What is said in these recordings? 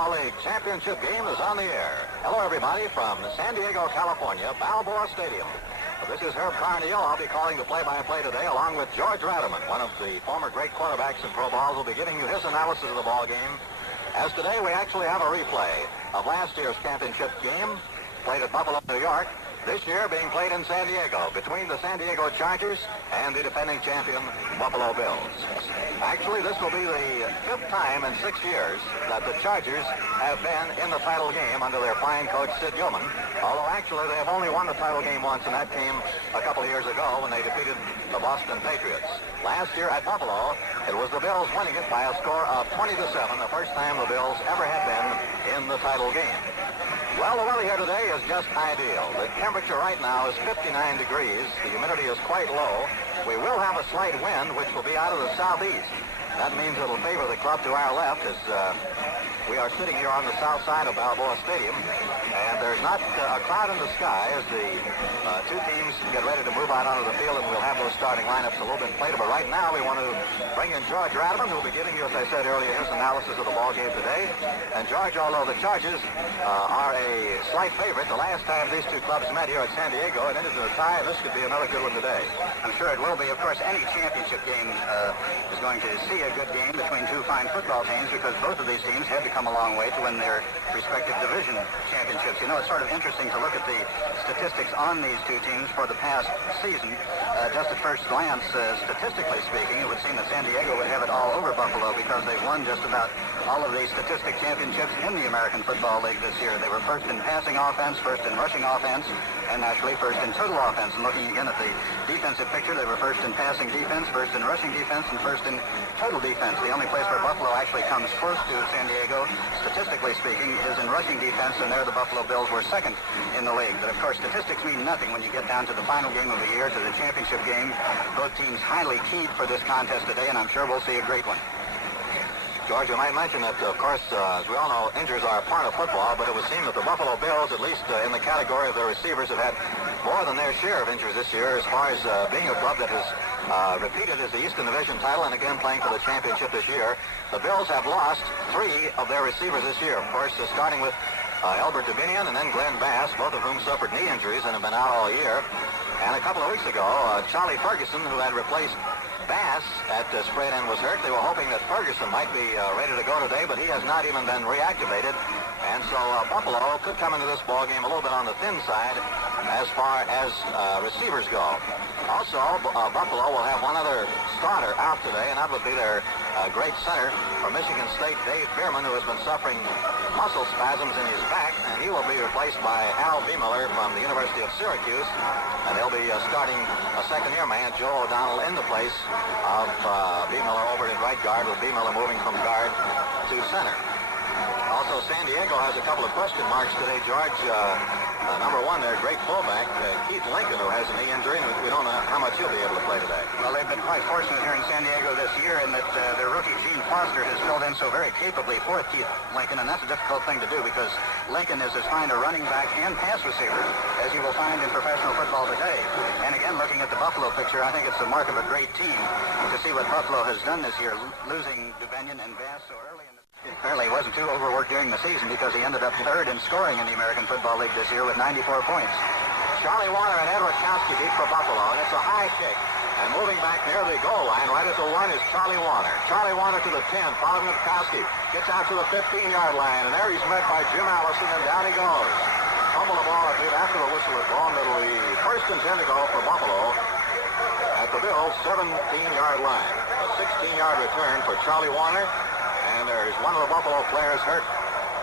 Football League Championship game is on the air. Hello, everybody, from San Diego, California, Balboa Stadium. This is Herb Carneal. I'll be calling the play-by-play today along with George Ratterman, one of the former great quarterbacks in pro balls, will be giving you his analysis of the ball game. As today, we actually have a replay of last year's championship game played at Buffalo, New York. This year being played in San Diego between the San Diego Chargers and the defending champion Buffalo Bills. Actually, this will be the 5th time in 6 years that the Chargers have been in the title game under their fine coach Sid Gilman. Although actually they have only won the title game once, and that came a couple of years ago when they defeated the Boston Patriots. Last year at Buffalo, it was the Bills winning it by a score of 20-7, the first time the Bills ever had been in the title game. Well, the weather here today is just ideal. The temperature right now is 59 degrees. The humidity is quite low. We will have a slight wind, which will be out of the southeast. That means it'll favor the club to our left as we are sitting here on the south side of Balboa Stadium. And there's not a cloud in the sky as the two teams get ready to move out onto the field, and we'll have those starting lineups a little bit later. But right now we want to bring in George Ratterman, who will be giving you, as I said earlier, his analysis of the ball game today. And George, although the Chargers are a slight favorite, the last time these two clubs met here at San Diego, it ended in a tie, and this could be another good one today. I'm sure it will be. Of course, any championship game is going to see a good game between two fine football teams, because both of these teams had to come a long way to win their respective division championships. You know, it's sort of interesting to look at the statistics on these two teams for the past season. Just at first glance, statistically speaking, it would seem that San Diego would have it all over Buffalo, because they've won just about all of the statistic championships in the American Football League this year. They were first in passing offense, first in rushing offense, and actually first in total offense. And looking again at the defensive picture, they were first in passing defense, first in rushing defense, and first in total defense. The only place where Buffalo actually comes close to San Diego, statistically speaking, is in rushing defense, and there the Buffalo Bills were second in the league. But of course, statistics mean nothing when you get down to the final game of the year, to the championship game. Both teams highly keyed for this contest today, and I'm sure we'll see a great one. George, you might mention that, of course, as we all know, injuries are a part of football, but it would seem that the Buffalo Bills, at least in the category of their receivers, have had more than their share of injuries this year, as far as being a club that has repeated as the Eastern Division title and again playing for the championship this year. The Bills have lost 3 of their receivers this year, of course, starting with Albert Dubinian and then Glenn Bass, both of whom suffered knee injuries and have been out all year. And a couple of weeks ago, Charlie Ferguson, who had replaced Bass at sprain and was hurt. They were hoping that Ferguson might be ready to go today, but he has not even been reactivated. And so Buffalo could come into this ball game a little bit on the thin side as far as receivers go. Also, Buffalo will have one other starter out today, and that would be their great center from Michigan State, Dave Bierman, who has been suffering muscle spasms in his back, and he will be replaced by Al Beemiller from the University of Syracuse, and he'll be starting a second-year man, Joe O'Donnell, in the place of Beemiller over at right guard, with Beemiller moving from guard to center. Also, San Diego has a couple of question marks today, George. Number one, their great fullback, Keith Lincoln, who has a knee injury, and we don't know how much he'll be able to play today. Well, they've been quite fortunate here in San Diego this year in that their rookie Gene Foster has filled in so very capably for Keith Lincoln, and that's a difficult thing to do, because Lincoln is as fine a running back and pass receiver as you will find in professional football today. And again, looking at the Buffalo picture, I think it's the mark of a great team to see what Buffalo has done this year, losing Dubinian and Bass so early. Apparently he wasn't too overworked during the season, because he ended up 3rd in scoring in the American Football League this year with 94 points. Charlie Warner and Edward Kowski deep for Buffalo, and it's a high kick. And moving back near the goal line, right at the 1, is Charlie Warner. Charlie Warner to the 10, following up Kowski. Gets out to the 15-yard line, and there he's met by Jim Allison, and down he goes. Fumble the ball, I believe, after the whistle is blown. It'll be 1st and 10 to go for Buffalo at the Bills' 17-yard line. A 16-yard return for Charlie Warner. And there's one of the Buffalo players hurt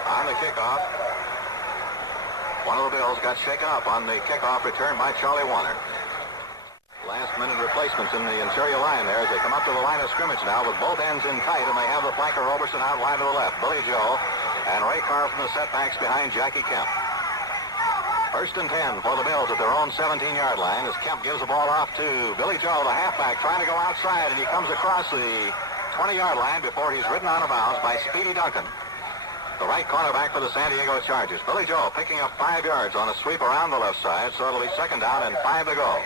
on the kickoff. One of the Bills got shaken up on the kickoff return by Charlie Warner. Last-minute replacements in the interior line there as they come up to the line of scrimmage now with both ends in tight, and they have the flanker Roberson out wide to the left, Billy Joe, and Ray Carr from the setbacks behind Jackie Kemp. 1st and 10 for the Bills at their own 17-yard line as Kemp gives the ball off to Billy Joe, the halfback, trying to go outside, and he comes across the 20-yard line before he's ridden out of bounds by Speedy Duncan, the right cornerback for the San Diego Chargers. Billy Joe picking up 5 yards on a sweep around the left side, so it'll be 2nd down and 5 to go.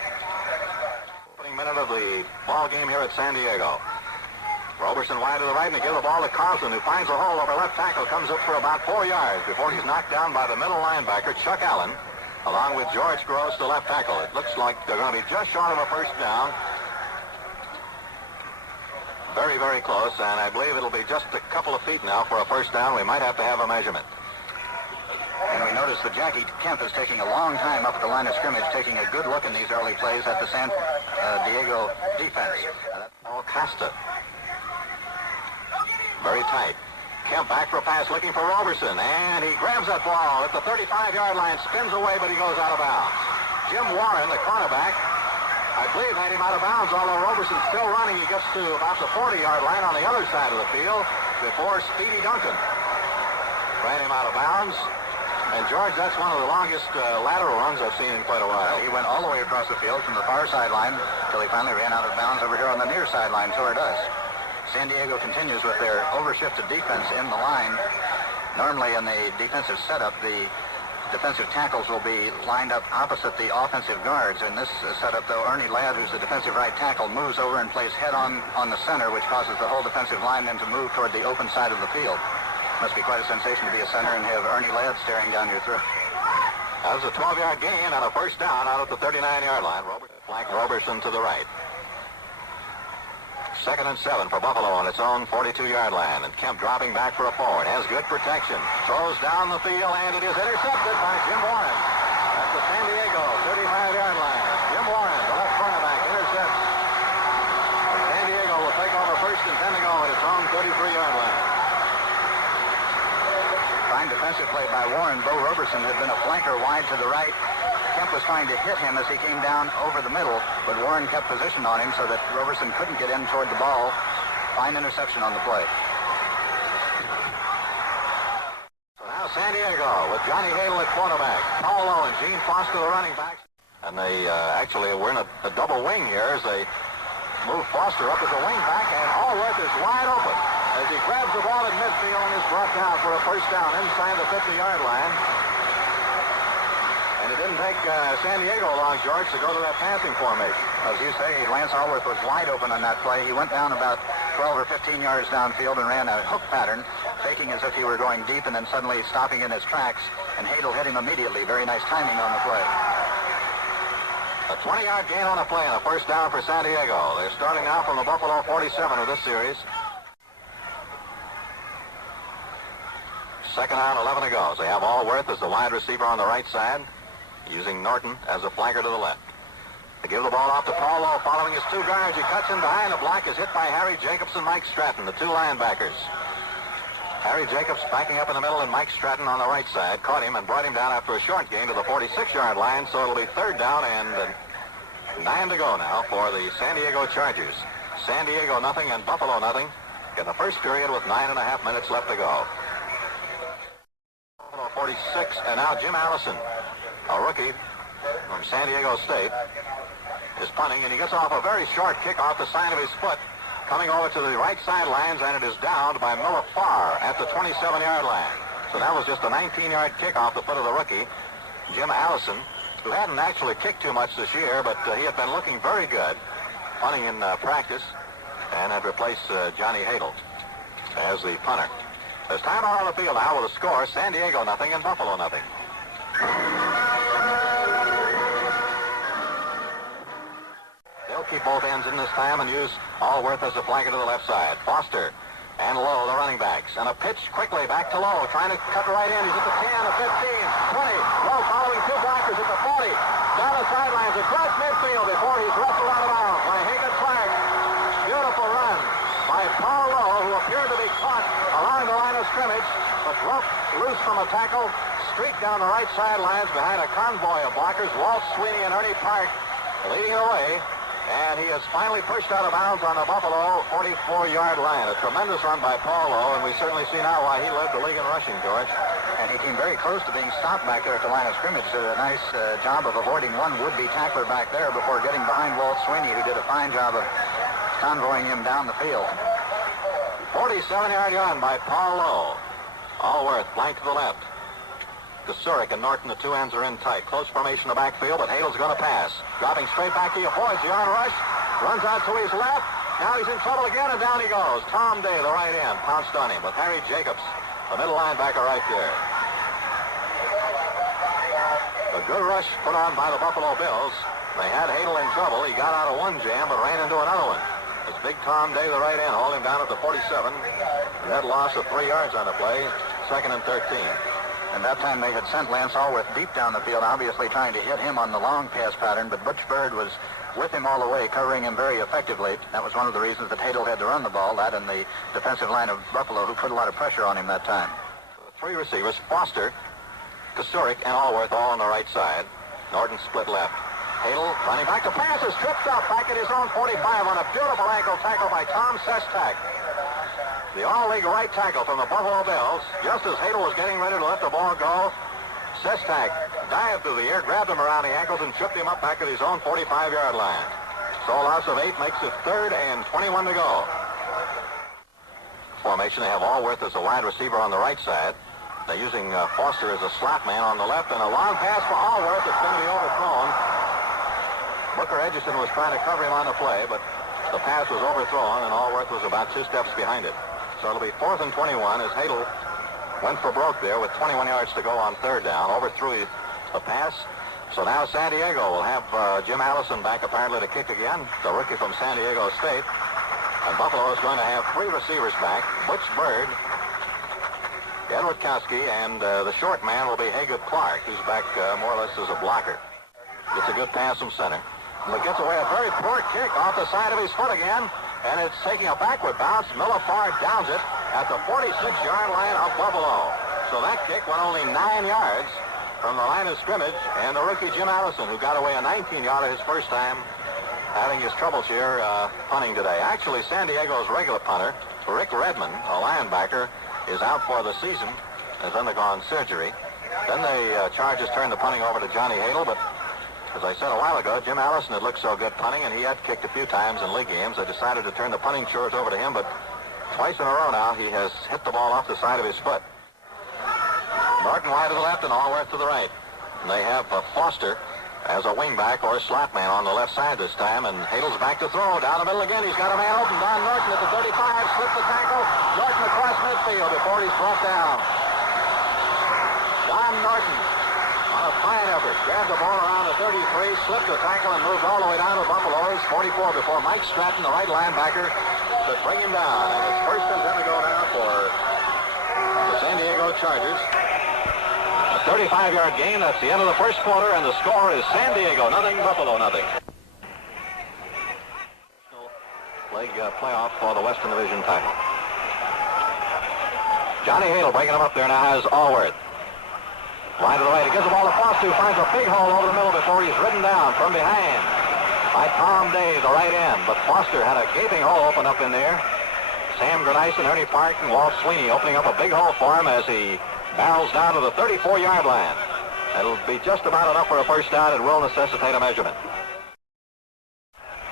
Opening minute of the ball game here at San Diego. Roberson wide to the right, and they give the ball to Carlson, who finds a hole over left tackle, comes up for about 4 yards before he's knocked down by the middle linebacker, Chuck Allen, along with George Gross, the left tackle. It looks like they're going to be just short of a first down. Very, very close, and I believe it'll be just a couple of feet now for a first down. We might have to have a measurement. And we notice that Jackie Kemp is taking a long time up at the line of scrimmage, taking a good look in these early plays at the San Diego defense. Costa. Very tight. Kemp back for a pass looking for Roberson, and he grabs that ball at the 35-yard line, spins away, but he goes out of bounds. Jim Warren, the cornerback, I believe had him out of bounds, although Roberson's still running. He gets to about the 40-yard line on the other side of the field before Speedy Duncan ran him out of bounds. And, George, that's one of the longest lateral runs I've seen in quite a while. He went all the way across the field from the far sideline until he finally ran out of bounds over here on the near sideline, toward us. San Diego continues with their overshifted defense in the line. Normally in the defensive setup, the defensive tackles will be lined up opposite the offensive guards. In this setup, though, Ernie Ladd, who's the defensive right tackle, moves over and plays head-on on the center, which causes the whole defensive line then to move toward the open side of the field. Must be quite a sensation to be a center and have Ernie Ladd staring down your throat. That was a 12-yard gain on a first down out at the 39-yard line. Flank Roberson to the right. 2nd and 7 for Buffalo on its own 42-yard line. And Kemp dropping back for a forward. Has good protection. Throws down the field, and it is intercepted by Jim Warren at the San Diego 35-yard line. Jim Warren, the left cornerback, intercepts. And San Diego will take over 1st and 10 to go at its own 33-yard line. Fine defensive play by Warren. Bo Roberson had been a flanker wide to the right. Kemp was trying to hit him as he came down over the middle, but Warren kept position on him so that Roberson couldn't get in toward the ball. Fine interception on the play. So now San Diego with Johnny Hadle at quarterback, Paul Lowe and Gene Foster the running backs. And they actually we're in a double wing here as they move Foster up as a wing back, and Allworth is wide open as he grabs the ball in midfield and is brought down for a first down inside the 50-yard line. And it didn't take San Diego long, George, to go to that passing formation. As you say, Lance Allworth was wide open on that play. He went down about 12 or 15 yards downfield and ran a hook pattern, faking as if he were going deep and then suddenly stopping in his tracks, and Hadle hit him immediately. Very nice timing on the play. A 20-yard gain on the play and a first down for San Diego. They're starting now from the Buffalo 47 of this series. 2nd down, 11 to go. They have Allworth as the wide receiver on the right side, using Norton as a flanker to the left. They give the ball off to Paul Lowe, following his 2 guards. He cuts in behind. The block is hit by Harry Jacobs and Mike Stratton, the 2 linebackers. Harry Jacobs backing up in the middle, and Mike Stratton on the right side caught him and brought him down after a short gain to the 46-yard line, so it'll be 3rd down and 9 to go now for the San Diego Chargers. San Diego nothing and Buffalo nothing in the first period with 9.5 minutes left to go. 46, and now Jim Allison, a rookie from San Diego State, is punting, and he gets off a very short kick off the side of his foot, coming over to the right sidelines, and it is downed by Miller Farr at the 27-yard line. So that was just a 19-yard kick off the foot of the rookie, Jim Allison, who hadn't actually kicked too much this year, but he had been looking very good, punting in practice, and had replaced Johnny Hadle as the punter. There's time out on the field now with a score, San Diego nothing and Buffalo nothing. They'll keep both ends in this time and use Allworth as a flanker to the left side. Foster and Lowe, the running backs. And a pitch quickly back to Lowe, trying to cut right in. He's at the 10, the 15, 20. Lowe following 2 blockers at the 40. Down the sidelines across midfield before he's wrestled out of bounds by Hagan Clark. Beautiful run by Paul Lowe, who appeared to be caught along the line of scrimmage, but broke loose from a tackle, streaked down the right sidelines behind a convoy of blockers, Walt Sweeney and Ernie Park leading the way, and he is finally pushed out of bounds on the Buffalo 44-yard line. A tremendous run by Paul Lowe, and we certainly see now why he led the league in rushing, George. And he came very close to being stopped back there at the line of scrimmage. Did a nice job of avoiding one would-be tackler back there before getting behind Walt Sweeney, who did a fine job of convoying him down the field. 47-yard run by Paul Lowe. Allworth flank to the left. To Surik and Norton, the 2 ends are in tight. Close formation in the backfield, but Hadle's going to pass. Dropping straight back, he avoids the on rush. Runs out to his left. Now he's in trouble again, and down he goes. Tom Day, the right end, pounced on him with Harry Jacobs, the middle linebacker, right there. A good rush put on by the Buffalo Bills. They had Hadel in trouble. He got out of one jam, but ran into another one. It's big Tom Day, the right end, hauled him down at the 47. Net loss of 3 yards on the play, 2nd and 13. And that time they had sent Lance Allworth deep down the field, obviously trying to hit him on the long pass pattern, but Butch Bird was with him all the way, covering him very effectively. That was one of the reasons that Hadel had to run the ball, that and the defensive line of Buffalo, who put a lot of pressure on him that time. The 3 receivers, Foster, Kosturic, and Allworth, all on the right side. Norton split left. Hadel running back. The pass is tripped up back at his own 45 on a beautiful ankle tackle by Tom Sestak, the all-league right tackle from the Buffalo Bills. Just as Hadel was getting ready to let the ball go, Sestak dived through the air, grabbed him around the ankles, and tripped him up back at his own 45-yard line. So a loss of 8 makes it 3rd and 21 to go. Formation, they have Allworth as a wide receiver on the right side. They're using Foster as a slot man on the left, and a long pass for Allworth that's going to be overthrown. Booker Edgerton was trying to cover him on the play, but the pass was overthrown, and Allworth was about 2 steps behind it. So it'll be 4th and 21 as Hadel went for broke there with 21 yards to go on 3rd down. Overthrew the pass. So now San Diego will have Jim Allison back apparently to kick again, the rookie from San Diego State. And Buffalo is going to have 3 receivers back, Butch Bird, Ed Witkowski, and the short man will be Haygood Clark. He's back more or less as a blocker. Gets a good pass from center. But gets away a very poor kick off the side of his foot again, and it's taking a backward bounce. Millifar downs it at the 46-yard line of Buffalo. So that kick went only 9 yards from the line of scrimmage, and the rookie Jim Allison, who got away a 19-yarder his first time, having his troubles here punting today. Actually, San Diego's regular punter, Rick Redmond, a linebacker, is out for the season, has undergone surgery. Then the Chargers turned the punting over to Johnny Hadel, but as I said a while ago, Jim Allison had looked so good punting, and he had kicked a few times in league games. They decided to turn the punting chores over to him, but twice in a row now he has hit the ball off the side of his foot. Norton wide to the left and Allworth to the right. And they have Foster as a wingback or a slot man on the left side this time, and Hadel's back to throw. Down the middle again, he's got a man open. Don Norton at the 35, slips the tackle. Norton across midfield before he's brought down. Don Norton, on a fine effort, grabbed the ball around the 33, slipped the tackle, and moved all the way down to Buffalo's 44 before Mike Stratton, the right linebacker, could bring him down. And it's 1st and 10 to go now for the San Diego Chargers. A 35-yard gain. That's the end of the first quarter, and the score is San Diego nothing, Buffalo nothing. Leg playoff for the Western Division title. Johnny Hadel breaking him up there now has Allworth. Wide to the right. He gives the ball to Foster, who finds a big hole over the middle before he's ridden down from behind by Tom Day, the right end. But Foster had a gaping hole open up in there. Sam Grenison, Ernie Park, and Walt Sweeney opening up a big hole for him as he barrels down to the 34-yard line. It'll be just about enough for a first down. It will necessitate a measurement.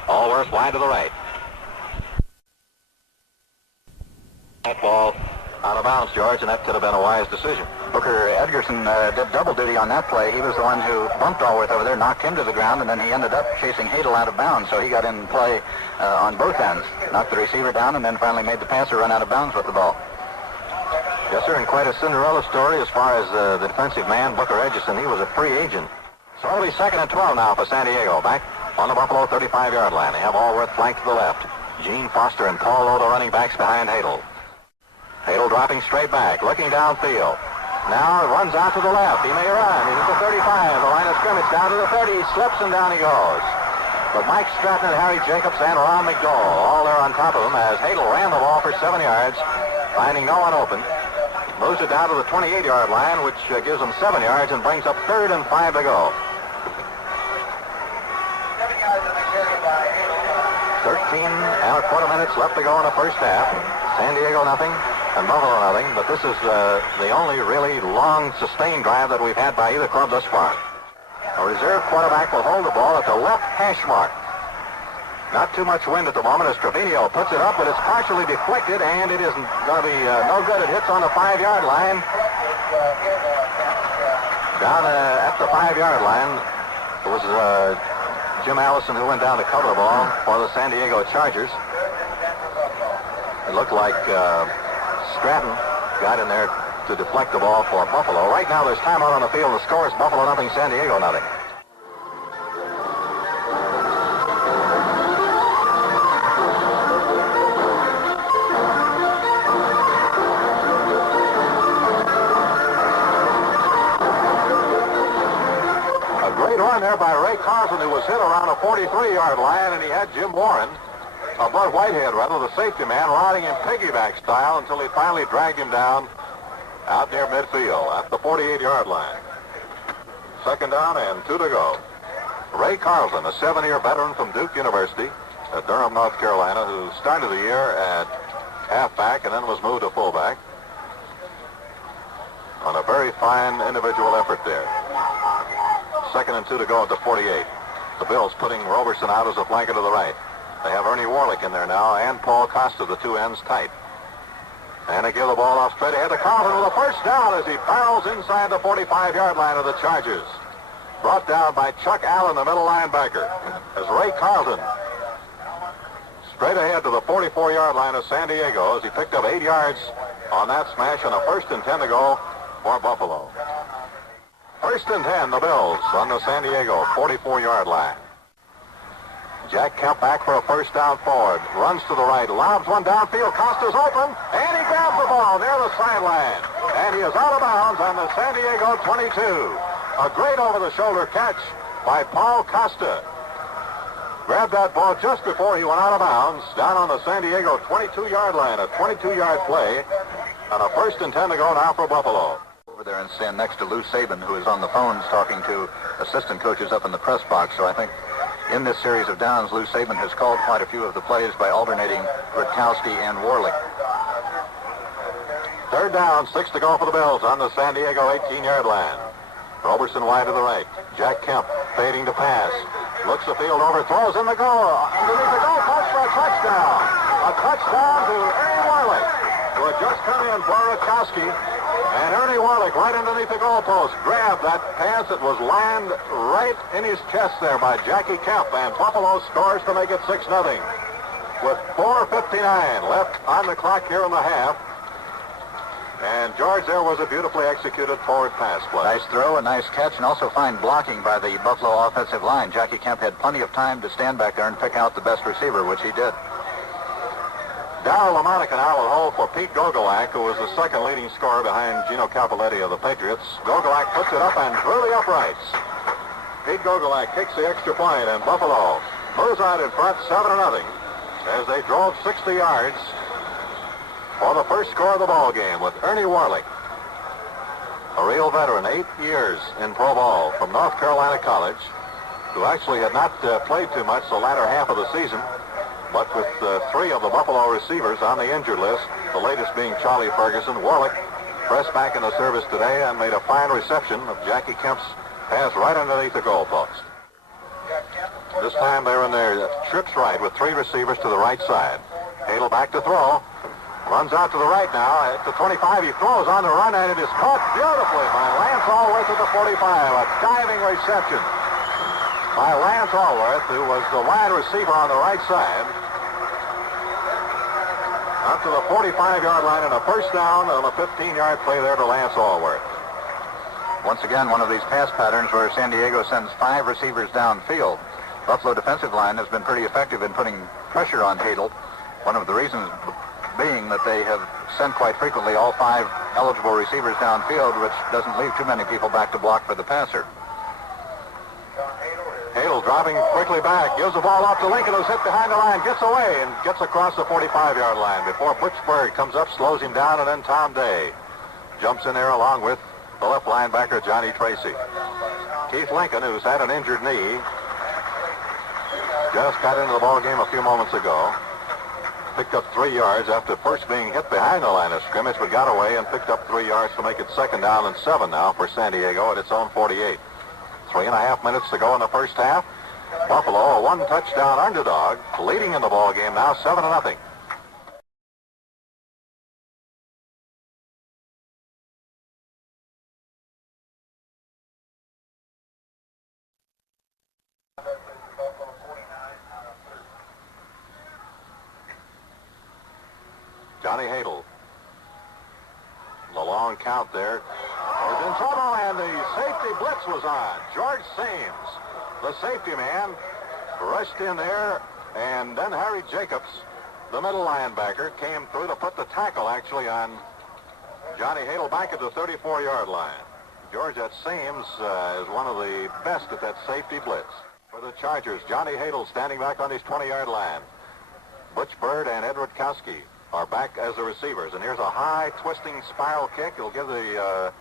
Allworth wide to the right. That ball out of bounds, George, and that could have been a wise decision. Booker Edgerton did double duty on that play. He was the one who bumped Allworth over there, knocked him to the ground, and then he ended up chasing Hadel out of bounds, so he got in play on both ends. Knocked the receiver down and then finally made the passer run out of bounds with the ball. Yes, sir, and quite a Cinderella story as far as the defensive man, Booker Edgerton. He was a free agent. So it'll be 2nd and 12 now for San Diego. Back on the Buffalo 35-yard line. They have Allworth flanked to the left. Gene Foster and Paul Lowe, the running backs behind Hadel. Hadel dropping straight back, looking downfield. Now it runs out to the left. He may run. He's at the 35. The line of scrimmage down to the 30. He slips and down he goes. But Mike Stratton and Harry Jacobs and Ron McDowell all there on top of him as Hadel ran the ball for 7 yards, finding no one open. Moves it down to the 28-yard line, which gives him 7 yards and brings up 3rd and 5 to go. 13 and a quarter minutes left to go in the first half. San Diego nothing and Buffalo nothing, but this is the only really long sustained drive that we've had by either club thus far. A reserve quarterback will hold the ball at the left hash mark. Not too much wind at the moment as Trevino puts it up, but it's partially deflected, and it isn't going to be no good. It hits on the 5-yard line. Down at the 5-yard line, it was Jim Allison who went down to cover the ball for the San Diego Chargers. It looked like Stratton got in there to deflect the ball for Buffalo. Right now, there's timeout on the field. The score is Buffalo nothing, San Diego nothing. A great run there by Ray Carlson, who was hit around a 43-yard line, and he had Jim Warren, Bud Whitehead, rather, the safety man, riding him piggyback style until he finally dragged him down out near midfield at the 48-yard line. Second down and 2 to go. Ray Carlson, a 7-year veteran from Duke University at Durham, North Carolina, who started the year at halfback and then was moved to fullback on a very fine individual effort there. Second and 2 to go at the 48. The Bills putting Roberson out as a flanker to the right. They have Ernie Warlick in there now and Paul Costa, the two ends tight. And they give the ball off straight ahead to Carlson with a first down as he barrels inside the 45-yard line of the Chargers. Brought down by Chuck Allen, the middle linebacker, as Ray Carlson straight ahead to the 44-yard line of San Diego as he picked up 8 yards on that smash and a 1st and 10 to go for Buffalo. 1st and 10, the Bills on the San Diego 44-yard line. Jack Kemp back for a first down forward. Runs to the right, lobs one downfield. Costa's open, and he grabs the ball near the sideline. And he is out of bounds on the San Diego 22. A great over-the-shoulder catch by Paul Costa. Grabbed that ball just before he went out of bounds down on the San Diego 22-yard line. A 22-yard play, and a 1st and 10 to go now for Buffalo. Over there and stand next to Lou Saban, who is on the phones talking to assistant coaches up in the press box. So I think in this series of downs, Lou Saban has called quite a few of the plays by alternating Rutkowski and Warlick. 3rd down, 6 to go for the Bills on the San Diego 18-yard line. Roberson wide to the right. Jack Kemp fading to pass. Looks the field over, throws in the goal. Underneath the goal post for a touchdown. A touchdown to Ernie Warlick, who had just come in for Rutkowski. And Ernie Warlick, right underneath the goalpost, grabbed that pass that was landed right in his chest there by Jackie Kemp, and Buffalo scores to make it 6-0. With 4:59 left on the clock here in the half. And George, there was a beautifully executed forward pass play. Nice throw, a nice catch, and also fine blocking by the Buffalo offensive line. Jackie Kemp had plenty of time to stand back there and pick out the best receiver, which he did. Darryl LaMonica now will hold for Pete Gogolak, who was the second leading scorer behind Gino Cappelletti of the Patriots. Gogolak puts it up and through the uprights. Pete Gogolak kicks the extra point, and Buffalo moves out in front 7-0 as they drove 60 yards for the first score of the ball game with Ernie Warlick, a real veteran, 8 years in pro ball from North Carolina College, who actually had not played too much the latter half of the season. But with 3 of the Buffalo receivers on the injured list, the latest being Charlie Ferguson, Warlick pressed back into service today and made a fine reception of Jackie Kemp's pass right underneath the goalpost. This time they're in their trips right with 3 receivers to the right side. Hadel back to throw. Runs out to the right now at the 25. He throws on the run, and it is caught beautifully by Lance Allworth at the 45. A diving reception by Lance Allworth, who was the wide receiver on the right side. Up to the 45-yard line and a first down on a 15-yard play there to Lance Allworth. Once again, one of these pass patterns where San Diego sends 5 receivers downfield. Buffalo defensive line has been pretty effective in putting pressure on Hadel. One of the reasons being that they have sent quite frequently all 5 eligible receivers downfield, which doesn't leave too many people back to block for the passer. Hadel dropping quickly back, gives the ball off to Lincoln, who's hit behind the line, gets away, and gets across the 45-yard line before Butch Bird comes up, slows him down, and then Tom Day jumps in there along with the left linebacker, Johnny Tracy. Keith Lincoln, who's had an injured knee, just got into the ball game a few moments ago. Picked up 3 yards after first being hit behind the line of scrimmage, but got away and picked up 3 yards to make it 2nd down and 7 now for San Diego at its own 48. 3.5 minutes to go in the first half. Buffalo, a 1-touchdown underdog, leading in the ball game now 7-0. Johnny Hadel. The long count there is in trouble, and the safety blitz was on. George Sames, the safety man, rushed in there, and then Harry Jacobs, the middle linebacker, came through to put the tackle actually on Johnny Hadel back at the 34-yard line. George, that Sames is one of the best at that safety blitz. For the Chargers, Johnny Hadel standing back on his 20-yard line. Butch Bird and Ed Rutkowski are back as the receivers. And here's a high twisting spiral kick. It'll give the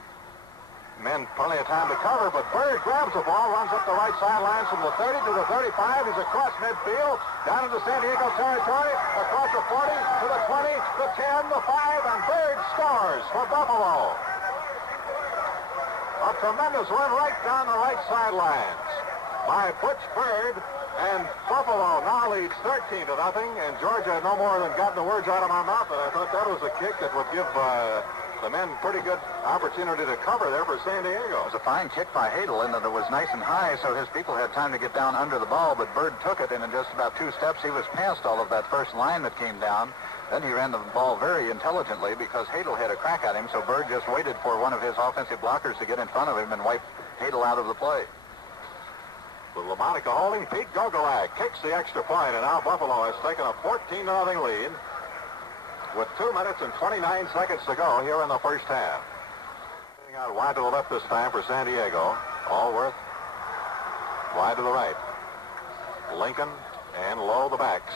men plenty of time to cover, but Bird grabs the ball, runs up the right sidelines from the 30 to the 35. He's across midfield, down into San Diego territory, across the 40 to the 20, the 10, the 5, and Bird scores for Buffalo. A tremendous run right down the right sidelines by Butch Bird, and Buffalo now leads 13-0, and Georgia had no more than gotten the words out of my mouth, but I thought that was a kick that would give the men pretty good opportunity to cover there for San Diego. It was a fine kick by Hadel, and it was nice and high, so his people had time to get down under the ball, but Bird took it, and in just about 2 steps he was past all of that first line that came down. Then he ran the ball very intelligently because Hadel had a crack at him, so Bird just waited for one of his offensive blockers to get in front of him and wipe Hadel out of the play. With LaMonica holding, Pete Gogolak kicks the extra point, and now Buffalo has taken a 14-0 lead with 2 minutes and 29 seconds to go here in the first half. Getting out wide to the left this time for San Diego. Allworth wide to the right. Lincoln and Lowe the backs.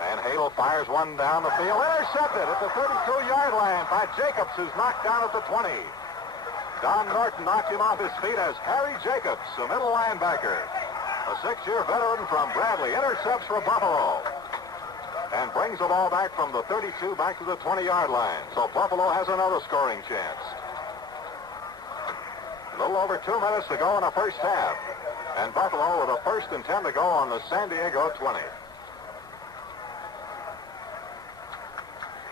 And Hadel fires one down the field. Intercepted at the 32-yard line by Jacobs, who's knocked down at the 20. Don Norton knocked him off his feet as Harry Jacobs, the middle linebacker, a 6-year veteran from Bradley, intercepts for Buffalo and brings the ball back from the 32 back to the 20-yard line. So Buffalo has another scoring chance. A little over 2 minutes to go in the first half, and Buffalo with a 1st and 10 to go on the San Diego 20.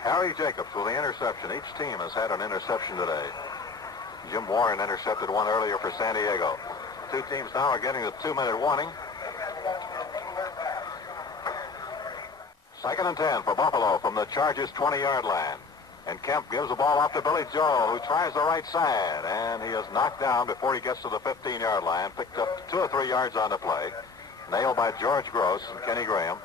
Harry Jacobs with the interception. Each team has had an interception today. Jim Warren intercepted one earlier for San Diego. 2 teams now are getting the 2-minute warning. 2nd and 10 for Buffalo from the Chargers' 20-yard line. And Kemp gives the ball off to Billy Joel, who tries the right side. And he is knocked down before he gets to the 15-yard line. Picked up 2 or 3 yards on the play. Nailed by George Gross and Kenny Graham.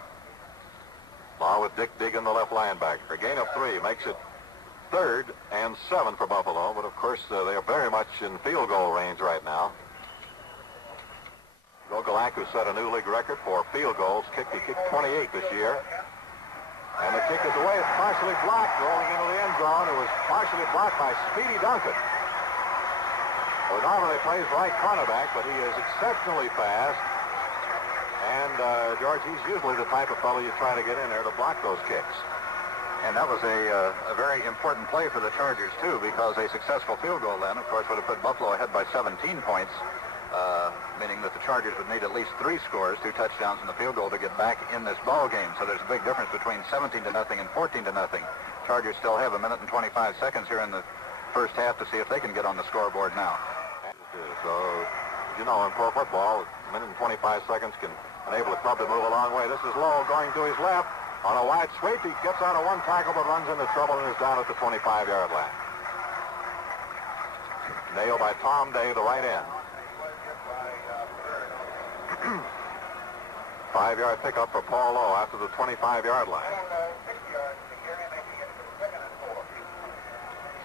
Along with Dick Deegan, the left linebacker. A gain of 3 makes it 3rd and 7 for Buffalo. But, of course, they are very much in field goal range right now. Gogolak, who set a new league record for field goals, he kicked 28 this year. And the kick is away. It's partially blocked, rolling into the end zone. It was partially blocked by Speedy Duncan, who normally plays right cornerback, but he is exceptionally fast. And, George, he's usually the type of fellow you try to get in there to block those kicks. And that was a very important play for the Chargers, too, because a successful field goal then, of course, would have put Buffalo ahead by 17 points, meaning that the Chargers would need at least 3 scores, 2 touchdowns and the field goal to get back in this ball game. So there's a big difference between 17-0 and 14-0. Chargers still have 1 minute and 25 seconds here in the first half to see if they can get on the scoreboard now. So, you know, in pro football, 1 minute and 25 seconds can enable a club to move a long way. This is Lowe going to his left. On a wide sweep, he gets out of one tackle but runs into trouble and is down at the 25-yard line. Nailed by Tom Day, the right end. 5-yard pickup for Paul Lowe after the 25-yard line.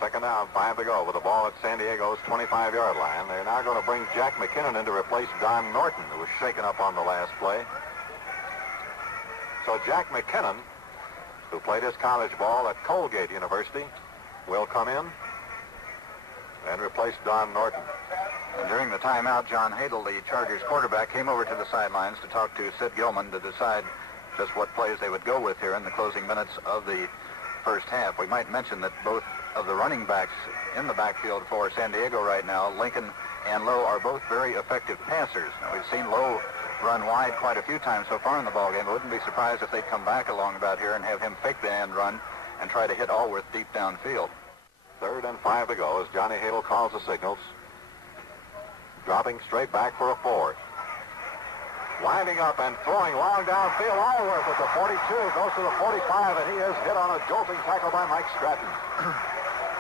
2nd down, 5 to go with the ball at San Diego's 25-yard line. They're now going to bring Jack McKinnon in to replace Don Norton, who was shaken up on the last play. So Jack McKinnon, who played his college ball at Colgate University, will come in and replace Don Norton. And during the timeout, John Hadel, the Chargers quarterback, came over to the sidelines to talk to Sid Gilman to decide just what plays they would go with here in the closing minutes of the first half. We might mention that both of the running backs in the backfield for San Diego right now, Lincoln and Lowe, are both very effective passers. Now, we've seen Lowe run wide quite a few times so far in the ballgame. I wouldn't be surprised if they'd come back along about here and have him fake the end run and try to hit Allworth deep downfield. 3rd and 5 to go as Johnny Hadel calls the signals. Dropping straight back for a 4th. Winding up and throwing long downfield. Allworth at the 42, goes to the 45, and he is hit on a jolting tackle by Mike Stratton.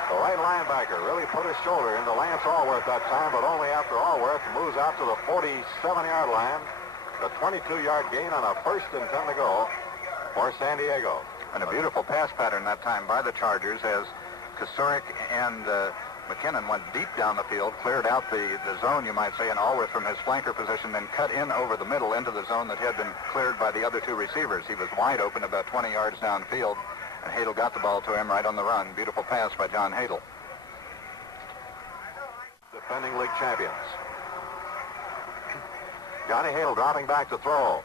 The right linebacker really put his shoulder into Lance Allworth that time, but only after Allworth moves out to the 47-yard line. The 22-yard gain on a 1st and 10 to go for San Diego. And a beautiful pass pattern that time by the Chargers as Kasurik and McKinnon went deep down the field, cleared out the zone, you might say, and Allworth from his flanker position, then cut in over the middle into the zone that had been cleared by the other two receivers. He was wide open about 20 yards downfield, and Hadel got the ball to him right on the run. Beautiful pass by John Hadel. Defending league champions. Johnny Hadel dropping back to throw.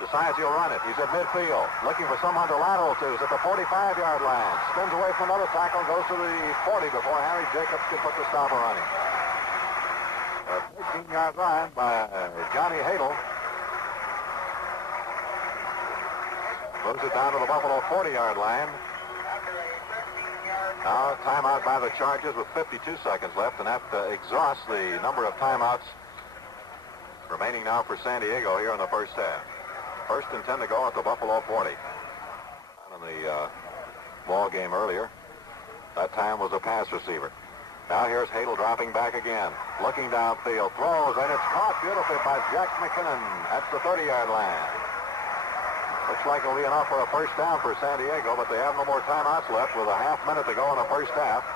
Decides he'll run it. He's at midfield, looking for someone to lateral to. He's at the 45-yard line. Spins away from another tackle, goes to the 40 before Harry Jacobs can put the stopper running. A 14-yard line by Johnny Hadel. Moves it down to the Buffalo 40-yard line. Now timeout by the Chargers with 52 seconds left, and that exhausts the number of timeouts remaining now for San Diego here in the first half. 1st and 10 to go at the Buffalo 40. In the ball game earlier, that time was a pass receiver. Now here's Hadel dropping back again, looking downfield, throws, and it's caught beautifully by Jack McKinnon at the 30-yard line. Looks like it'll be enough for a first down for San Diego, but they have no more timeouts left with a half minute to go in the first half.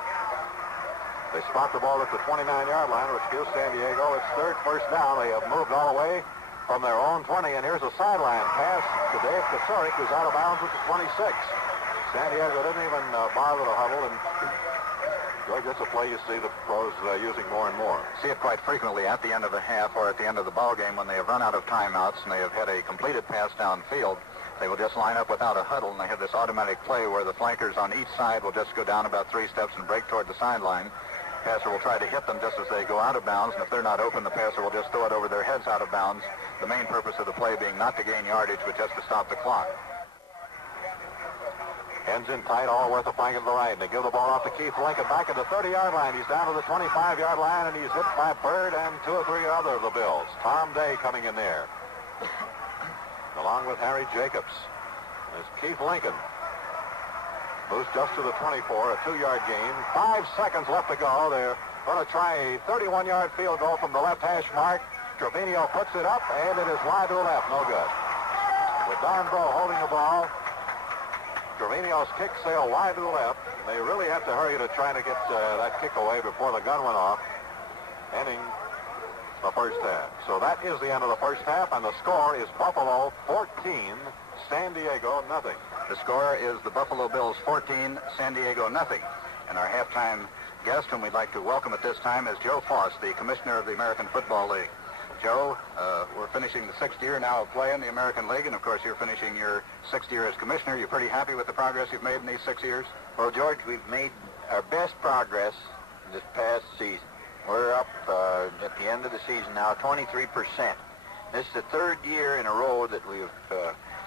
They spot the ball at the 29-yard line, which gives San Diego its 3rd first down. They have moved all the way from their own 20, and here's a sideline pass to Dave Kasurik, who's out of bounds at the 26. San Diego didn't even bother to huddle, and George, that's a play you see the pros using more and more. See it quite frequently at the end of a half or at the end of the ball game when they have run out of timeouts and they have had a completed pass downfield. They will just line up without a huddle, and they have this automatic play where the flankers on each side will just go down about 3 steps and break toward the sideline. Passer will try to hit them just as they go out of bounds, and if they're not open, the passer will just throw it over their heads out of bounds. The main purpose of the play being not to gain yardage, but just to stop the clock. Ends in tight, Allworth a flank to the right. And they give the ball off to Keith Lincoln back at the 30-yard line. He's down to the 25-yard line, and he's hit by Bird and 2 or 3 other of the Bills. Tom Day coming in there, along with Harry Jacobs. There's Keith Lincoln. Moves just to the 24, a 2-yard gain. 5 seconds left to go. They're going to try a 31-yard field goal from the left hash mark. Trevino puts it up, and it is wide to the left. No good. With Don Bro holding the ball, Trevino's kick sailed wide to the left. They really had to hurry to try to get that kick away before the gun went off, ending the first half. So that is the end of the first half, and the score is Buffalo 14, San Diego nothing. The score is the Buffalo Bills 14, San Diego nothing. And our halftime guest, whom we'd like to welcome at this time, is Joe Foss, the commissioner of the American Football League. Joe, we're finishing the 6th year now of play in the American League, and of course you're finishing your 6th year as commissioner. You're pretty happy with the progress you've made in these 6 years? Well, George, we've made our best progress this past season. We're up at the end of the season now 23%. This is the 3rd year in a row that we've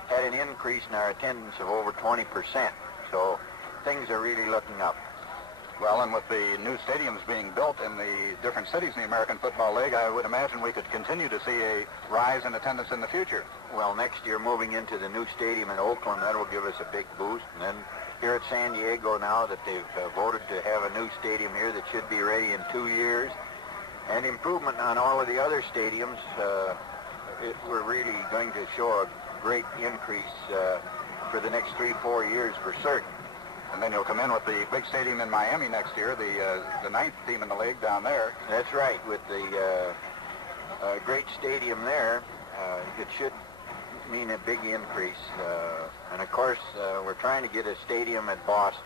had an increase in our attendance of over 20%. So things are really looking up. Well, and with the new stadiums being built in the different cities in the American Football League, I would imagine we could continue to see a rise in attendance in the future. Well, next year, moving into the new stadium in Oakland, that will give us a big boost. And then here at San Diego now that they've voted to have a new stadium here that should be ready in 2 years. And improvement on all of the other stadiums, we're really going to show a great increase for the next 3-4 years for certain. And then you'll come in with the big stadium in Miami next year, the 9th team in the league down there. That's right. With the great stadium there, it should mean a big increase. And of course, we're trying to get a stadium at Boston.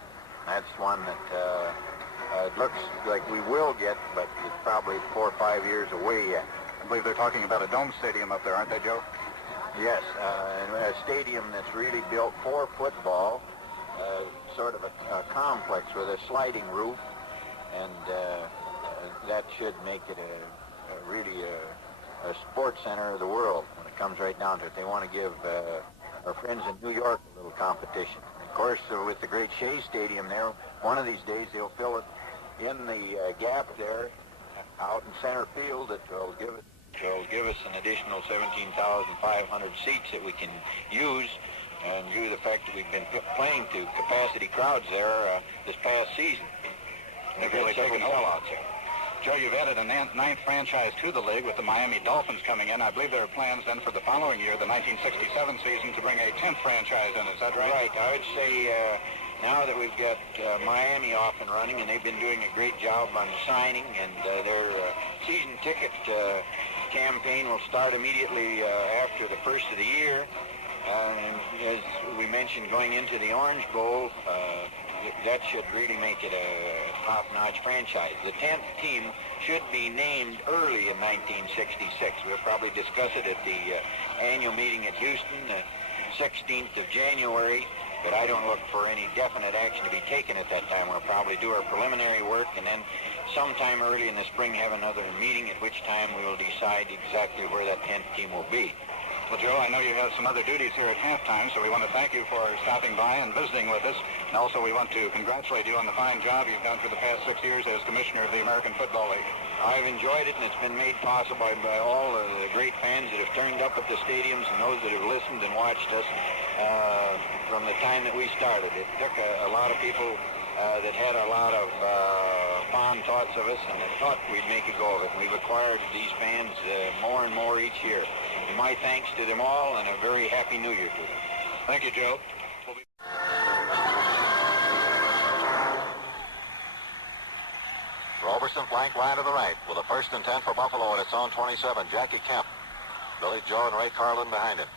That's one that it looks like we will get, but it's probably 4 or 5 years away yet. I believe they're talking about a dome stadium up there, aren't they, Joe? Yes, and a stadium that's really built for football. Sort of a complex with a sliding roof, and that should make it really a sports center of the world when it comes right down to it. They want to give our friends in New York a little competition. Of course, with the great Shea Stadium there, one of these days they'll fill it in the gap there out in center field. That will give it will give us an additional 17,500 seats that we can use, and due to the fact that we've been playing to capacity crowds there this past season. They've really taken sellouts here. Joe, you've added a ninth franchise to the league with the Miami Dolphins coming in. I believe there are plans then for the following year, the 1967 season, to bring a 10th franchise in. Is that right? Right. I would say now that we've got Miami off and running, and they've been doing a great job on signing, and their season ticket campaign will start immediately after the first of the year. As we mentioned, going into the Orange Bowl, that should really make it a top-notch franchise. The 10th team should be named early in 1966. We'll probably discuss it at the annual meeting at Houston, the 16th of January, but I don't look for any definite action to be taken at that time. We'll probably do our preliminary work, and then sometime early in the spring have another meeting, at which time we will decide exactly where that 10th team will be. Well, Joe, I know you have some other duties here at halftime, so we want to thank you for stopping by and visiting with us. And also we want to congratulate you on the fine job you've done for the past 6 years as Commissioner of the American Football League. I've enjoyed it, and it's been made possible by all of the great fans that have turned up at the stadiums and those that have listened and watched us from the time that we started. It took a lot of people that had a lot of fond thoughts of us and thought we'd make a go of it. And we've acquired these fans more and more each year. And my thanks to them all, and a very happy New Year to them. Thank you, Joe. Roberson flank line to the right with a 1st and 10 for Buffalo at its own 27. Jackie Kemp, Billy Joe, and Ray Carlin behind him.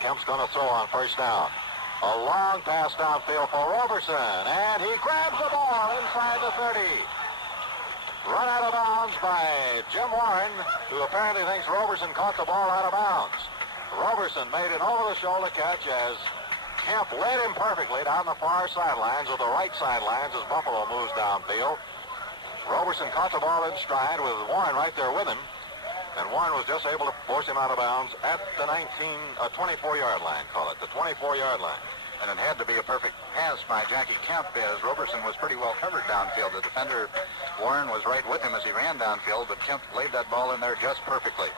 Kemp's going to throw on 1st down. A long pass downfield for Roberson, and he grabs the ball inside the 30. Run out of bounds by Jim Warren, who apparently thinks Roberson caught the ball out of bounds. Roberson made an over-the-shoulder catch as Kemp led him perfectly down the far sidelines, or the right sidelines, as Buffalo moves downfield. Roberson caught the ball in stride with Warren right there with him, and Warren was just able to force him out of bounds at the 24-yard line, call it, the 24-yard line. And it had to be a perfect pass by Jackie Kemp, as Roberson was pretty well covered downfield. The defender, Warren, was right with him as he ran downfield, but Kemp laid that ball in there just perfectly.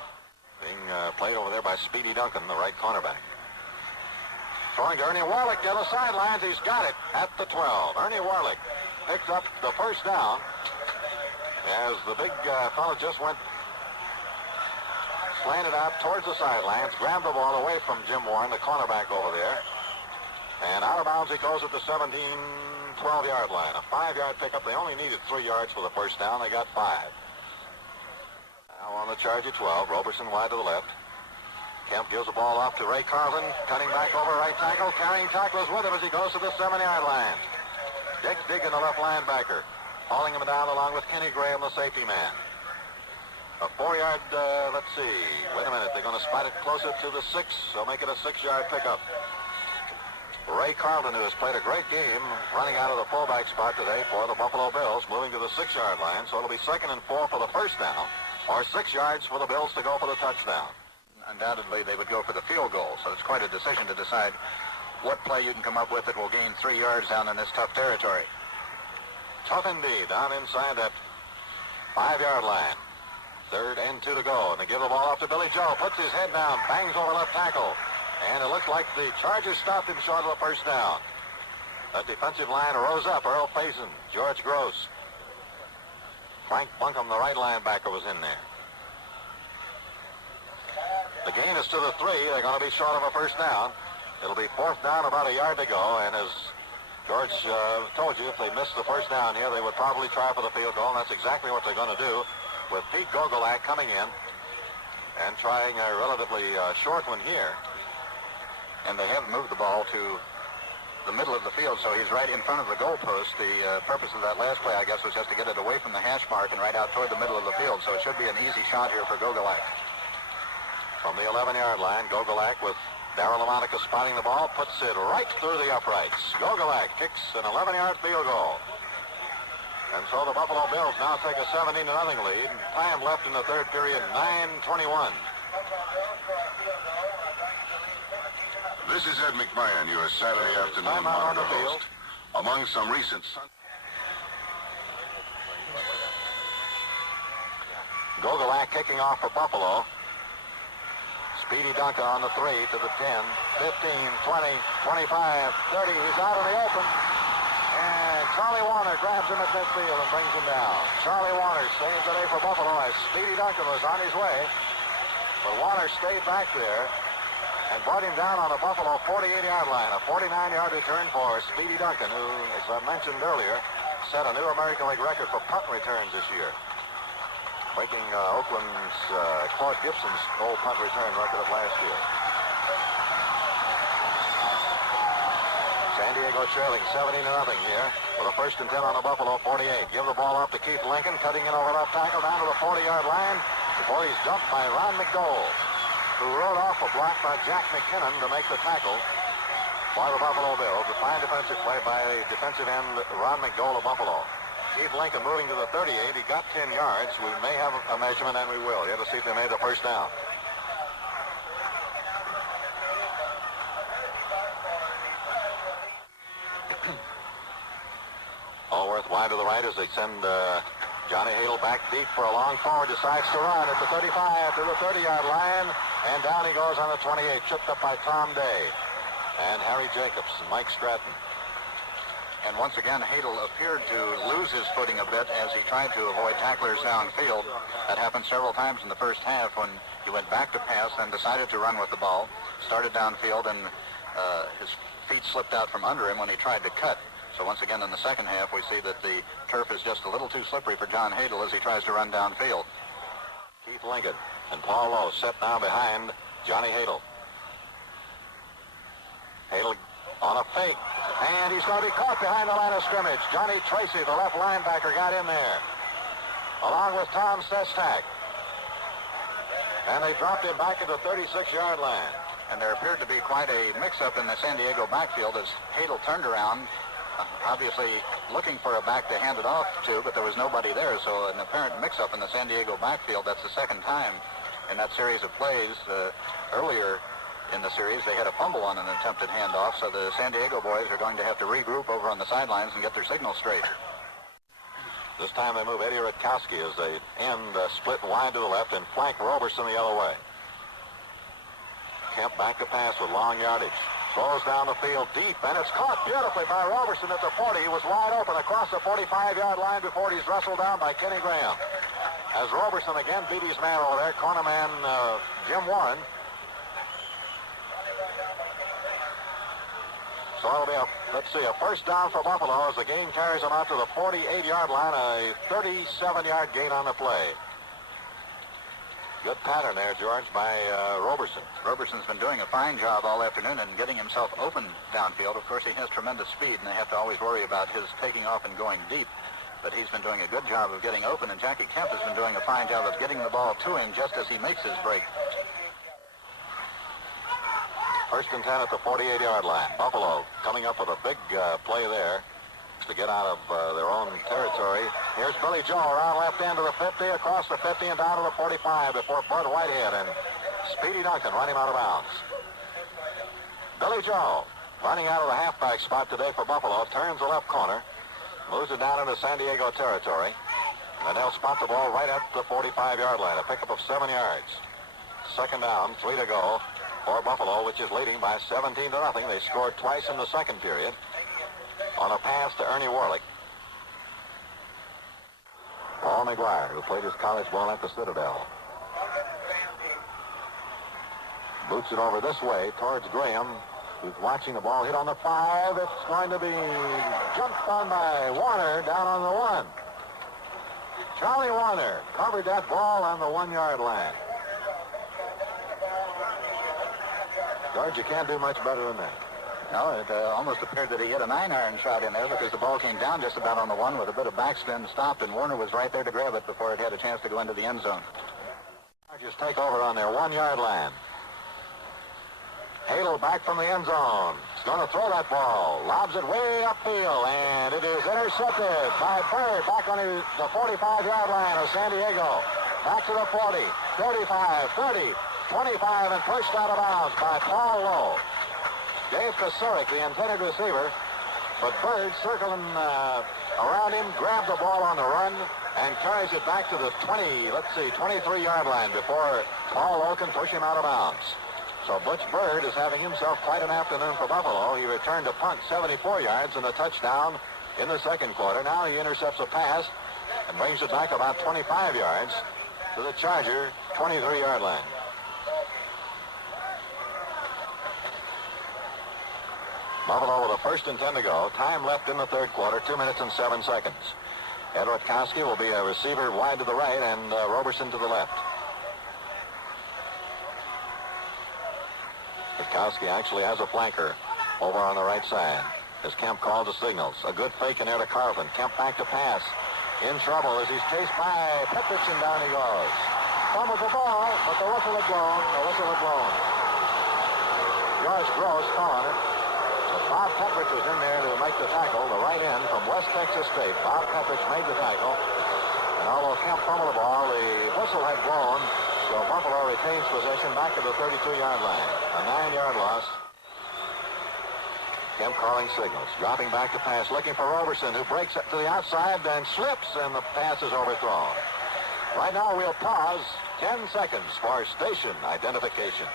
Being played over there by Speedy Duncan, the right cornerback. Throwing to Ernie Warlick down the sidelines. He's got it at the 12. Ernie Warlick picks up the 1st down as the big fellow just went slanted out towards the sidelines, grabbed the ball away from Jim Warren, the cornerback over there. And out of bounds he goes at the 12-yard line. A 5-yard pickup. They only needed 3 yards for the 1st down. They got 5. Now on the charge at 12. Roberson wide to the left. Kemp gives the ball off to Ray Carlin. Cutting back over right tackle. Carrying tacklers with him as he goes to the 7-yard line. Dick Deegan, the left linebacker, hauling him down along with Kenny Graham, the safety man. A 4-yard, let's see. Wait a minute. They're going to spot it closer to the 6. So make it a 6-yard pickup. Ray Carlton, who has played a great game, running out of the fullback spot today for the Buffalo Bills, moving to the 6-yard line. So it'll be 2nd and 4 for the 1st down, or 6 yards for the Bills to go for the touchdown. Undoubtedly, they would go for the field goal, so it's quite a decision to decide what play you can come up with that will gain 3 yards down in this tough territory. Tough indeed, down inside that 5-yard line. 3rd and 2 to go, and they give the ball off to Billy Joe. Puts his head down, bangs over left tackle. And it looks like the Chargers stopped him short of the 1st down. The defensive line rose up. Earl Faison, George Gross. Frank Bunkum, the right linebacker, was in there. The gain is to the 3. They're going to be short of a 1st down. It'll be 4th down, about a yard to go. And as George told you, if they missed the 1st down here, they would probably try for the field goal. And that's exactly what they're going to do, with Pete Gogolak coming in and trying a relatively short one here. And they have moved the ball to the middle of the field, so he's right in front of the goalpost. The purpose of that last play, I guess, was just to get it away from the hash mark and right out toward the middle of the field, so it should be an easy shot here for Gogolak. From the 11-yard line, Gogolak, with Darryl LaMonica spotting the ball, puts it right through the uprights. Gogolak kicks an 11-yard field goal. And so the Buffalo Bills now take a 17-0 lead. Time left in the 3rd period, 9:21. This is Ed McMahon, your Saturday afternoon monitor host. Among some recent... Gogolak kicking off for Buffalo. Speedy Duncan on the 3 to the 10, 15, 20, 25, 30. He's out in the open. And Charlie Warner grabs him at midfield and brings him down. Charlie Warner saves the day for Buffalo as Speedy Duncan was on his way. But Warner stayed back there and brought him down on the Buffalo 48-yard line. A 49-yard return for Speedy Duncan, who, as I mentioned earlier, set a new American League record for punt returns this year, breaking Oakland's Claude Gibson's old punt return record of last year. San Diego trailing 17-0 here with a 1st and 10 on the Buffalo 48. Give the ball up to Keith Lincoln, cutting in over left tackle down to the 40-yard line before he's jumped by Ron McDowell, who rode off a block by Jack McKinnon to make the tackle by the Buffalo Bills. A fine defensive play by defensive end Ron McDowell of Buffalo. Keith Lincoln moving to the 38. He got 10 yards. We may have a measurement, and we will. You have to see if they made the first down. Allworth wide to the right as they send Johnny Hadle back deep for a long forward. Decides to run at the 35 to the 30-yard line. And down he goes on the 28, tripped up by Tom Day and Harry Jacobs and Mike Stratton. And once again, Hadle appeared to lose his footing a bit as he tried to avoid tacklers downfield. That happened several times in the first half when he went back to pass and decided to run with the ball. Started downfield and his feet slipped out from under him when he tried to cut. So once again in the second half, we see that the turf is just a little too slippery for John Hadle as he tries to run downfield. Keith Lincoln and Paul Lowe set now behind Johnny Hadle. Hadle on a fake, and he's going to be caught behind the line of scrimmage. Johnny Tracy, the left linebacker, got in there, along with Tom Sestak. And they dropped him back at the 36-yard line. And there appeared to be quite a mix-up in the San Diego backfield as Hadle turned around, obviously looking for a back to hand it off to, but there was nobody there, so an apparent mix-up in the San Diego backfield. That's the second time in that series of plays. Earlier in the series, they had a fumble on an attempted handoff, so the San Diego boys are going to have to regroup over on the sidelines and get their signal straight. This time they move Eddie Rutkowski as they end split wide to the left and flank Roberson the other way. Kemp back to pass with long yardage. Throws down the field deep, and it's caught beautifully by Roberson at the 40. He was wide open across the 45-yard line before he's wrestled down by Kenny Graham. As Roberson again beat his man over there, cornerman Jim Warren. So it'll be a first down for Buffalo as the game carries them out to the 48-yard line, a 37-yard gain on the play. Good pattern there, George, by Roberson. Roberson's been doing a fine job all afternoon and getting himself open downfield. Of course, he has tremendous speed, and they have to always worry about his taking off and going deep. But he's been doing a good job of getting open, and Jackie Kemp has been doing a fine job of getting the ball to him just as he makes his break. First and 10 at the 48-yard line. Buffalo coming up with a big play there to get out of their own territory. Here's Billy Joe around left end to the 50, across the 50 and down to the 45 before Bud Whitehead and Speedy Duncan run him out of bounds. Billy Joe running out of the halfback spot today for Buffalo, turns the left corner, moves it down into San Diego territory, and they'll spot the ball right at the 45-yard line, a pickup of 7 yards. Second down, 3 to go for Buffalo, which is leading by 17-0. They scored twice in the second period on a pass to Ernie Warlick. Paul McGuire, who played his college ball at the Citadel. Boots it over this way towards Graham, who's watching the ball hit on the 5. It's going to be jumped on by Warner down on the 1. Charlie Warner covered that ball on the 1-yard line. George, you can't do much better than that. No, it almost appeared that he hit a 9-iron shot in there because the ball came down just about on the 1 with a bit of backspin, stopped, and Warner was right there to grab it before it had a chance to go into the end zone. Just take over on their 1-yard line. Hadle back from the end zone. He's going to throw that ball. Lobs it way upfield, and it is intercepted by Bird back on the 45-yard line of San Diego. Back to the 40, 35, 30, 25, and pushed out of bounds by Paul Lowe. Dave Kasurik, the intended receiver, but Bird circling around him, grabbed the ball on the run, and carries it back to the 23-yard line before Paul Lowe can push him out of bounds. So Butch Bird is having himself quite an afternoon for Buffalo. He returned a punt 74 yards and a touchdown in the second quarter. Now he intercepts a pass and brings it back about 25 yards to the Charger 23-yard line. Buffalo with a 1st and 10 to go. Time left in the third quarter, 2 minutes and 7 seconds. Ed Rutkowski will be a receiver wide to the right and Roberson to the left. Rutkowski actually has a flanker over on the right side as Kemp calls the signals. A good fake in there to Carlton. Kemp back to pass. In trouble as he's chased by Petrich, and down he goes. Fumbled the ball, but the whistle had blown. George Gross calling it. But Bob Petrich was in there to make the tackle, the right end from West Texas State. Bob Petrich made the tackle. And although Kemp fumbled the ball, the whistle had blown. So Buffalo retains possession back at the 32-yard line. A 9-yard loss. Kemp calling signals. Dropping back to pass, looking for Roberson, who breaks up to the outside, then slips, and the pass is overthrown. Right now we'll pause 10 seconds for station identification.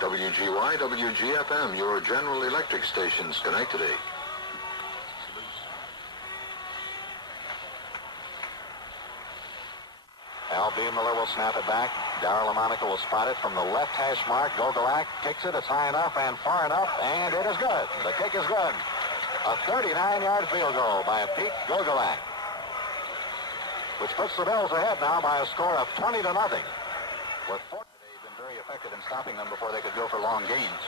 WGY, WGFM, your General Electric stations. Good night today. Al Miller will snap it back. Darryl LaMonica will spot it from the left hash mark. Gogolak kicks it. It's high enough and far enough, and it is good. The kick is good. A 39-yard field goal by Pete Gogolak, which puts the Bills ahead now by a score of 20-0. With they've been very effective in stopping them before they could go for long gains.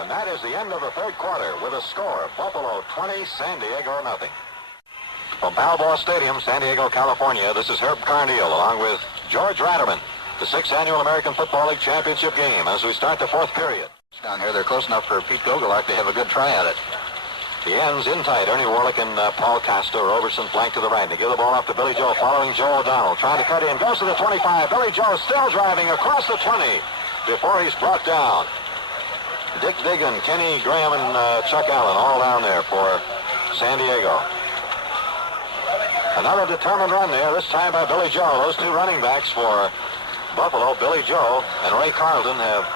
And that is the end of the third quarter with a score: Buffalo 20, San Diego nothing. From Balboa Stadium, San Diego, California, this is Herb Carneal along with George Ratterman. The 6th Annual American Football League Championship game as we start the fourth period. Down here, they're close enough for Pete Gogolak to have a good try at it. The ends in tight. Ernie Warlick and Paul Costa. Roberson flank to the right. They give the ball off to Billy Joe, following Joe O'Donnell. Trying to cut in. Goes to the 25. Billy Joe still driving across the 20 before he's brought down. Dick Diggin, Kenny Graham, and Chuck Allen all down there for San Diego. Another determined run there, this time by Billy Joe. Those two running backs for Buffalo, Billy Joe and Ray Carlton, have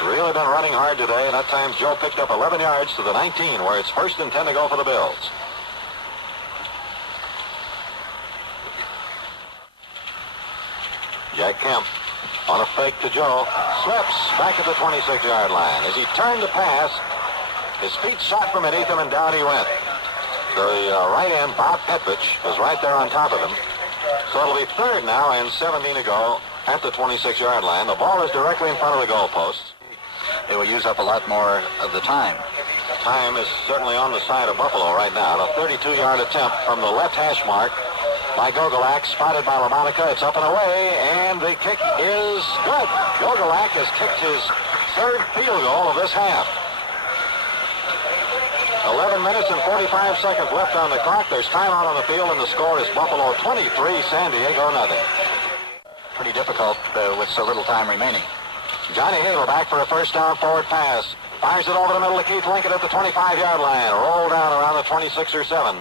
really been running hard today, and that time Joe picked up 11 yards to the 19, where it's 1st and 10 to go for the Bills. Jack Kemp on a fake to Joe, slips back at the 26-yard line. As he turned to pass, his feet shot from beneath him, and down he went. The right end, Bob Petrich, was right there on top of him. So it'll be 3rd now and 17 to go at the 26-yard line. The ball is directly in front of the goalposts. They will use up a lot more of the time. Time is certainly on the side of Buffalo right now. A 32-yard attempt from the left hash mark by Gogolak, spotted by LaMonica. It's up and away, and the kick is good. Gogolak has kicked his 3rd field goal of this half. 11 minutes and 45 seconds left on the clock. There's timeout on the field, and the score is Buffalo 23, San Diego nothing. Pretty difficult with so little time remaining. Johnny Hale back for a 1st down forward pass. Fires it over the middle to Keith Lincoln at the 25-yard line. Rolled down around the 26 or 7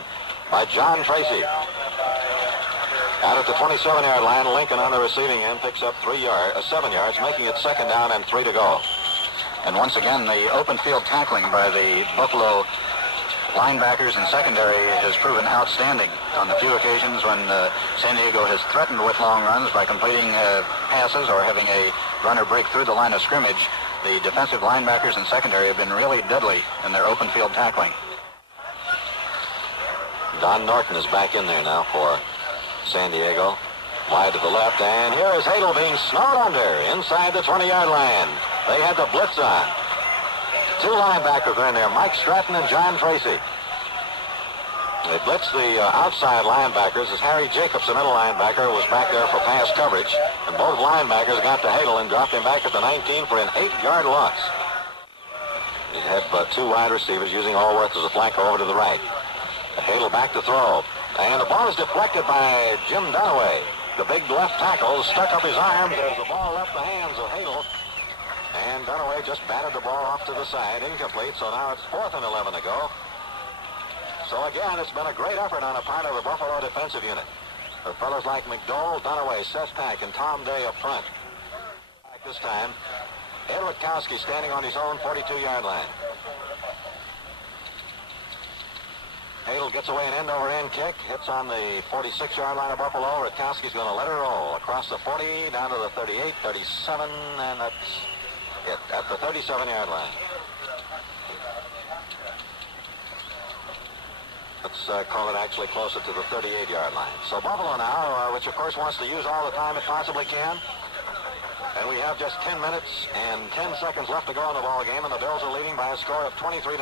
by John Tracy. Out at the 27-yard line, Lincoln on the receiving end picks up 7 yards, making it 2nd down and 3 to go. And once again, the open field tackling by the Buffalo linebackers and secondary has proven outstanding on the few occasions when San Diego has threatened with long runs by completing passes or having a runner break through the line of scrimmage. The defensive linebackers and secondary have been really deadly in their open field tackling. Don Norton is back in there now for San Diego. Wide to the left, and here is Hadel being snowed under inside the 20-yard line. They had the blitz on. 2 linebackers are in there, Mike Stratton and John Tracy. They blitzed the outside linebackers as Harry Jacobs, the middle linebacker, was back there for pass coverage. And both linebackers got to Hadel and dropped him back at the 19 for an 8-yard loss. He had 2 wide receivers using Allworth as a flanker over to the right. Hadel back to throw. And the ball is deflected by Jim Dunaway. The big left tackle stuck up his arms as the ball left the hands of Hadel. And Dunaway just batted the ball off to the side, incomplete, so now it's 4th and 11 to go. So again, it's been a great effort on the part of the Buffalo defensive unit. The fellows like McDowell, Dunaway, Sestak, and Tom Day up front. This time, Ed Rutkowski standing on his own 42-yard line. Hadel gets away an end-over-end kick, hits on the 46-yard line of Buffalo. Rutkowski's going to let her roll across the 40, down to the 38, 37, and that's it at the 37-yard line. Let's call it actually closer to the 38-yard line. So Buffalo now, which of course wants to use all the time it possibly can. And we have just 10 minutes and 10 seconds left to go in the ball game, and the Bills are leading by a score of 23-0.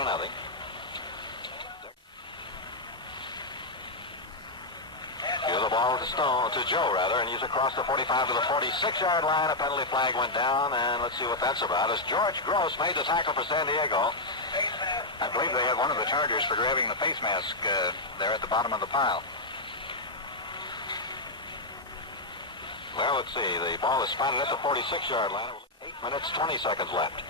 Give the ball to Joe, and he's across the 45 to the 46-yard line. A penalty flag went down, and let's see what that's about. As George Gross made the tackle for San Diego. I believe they had one of the Chargers for grabbing the face mask there at the bottom of the pile. Well, let's see. The ball is spotted at the 46-yard line. 8 minutes, 20 seconds left.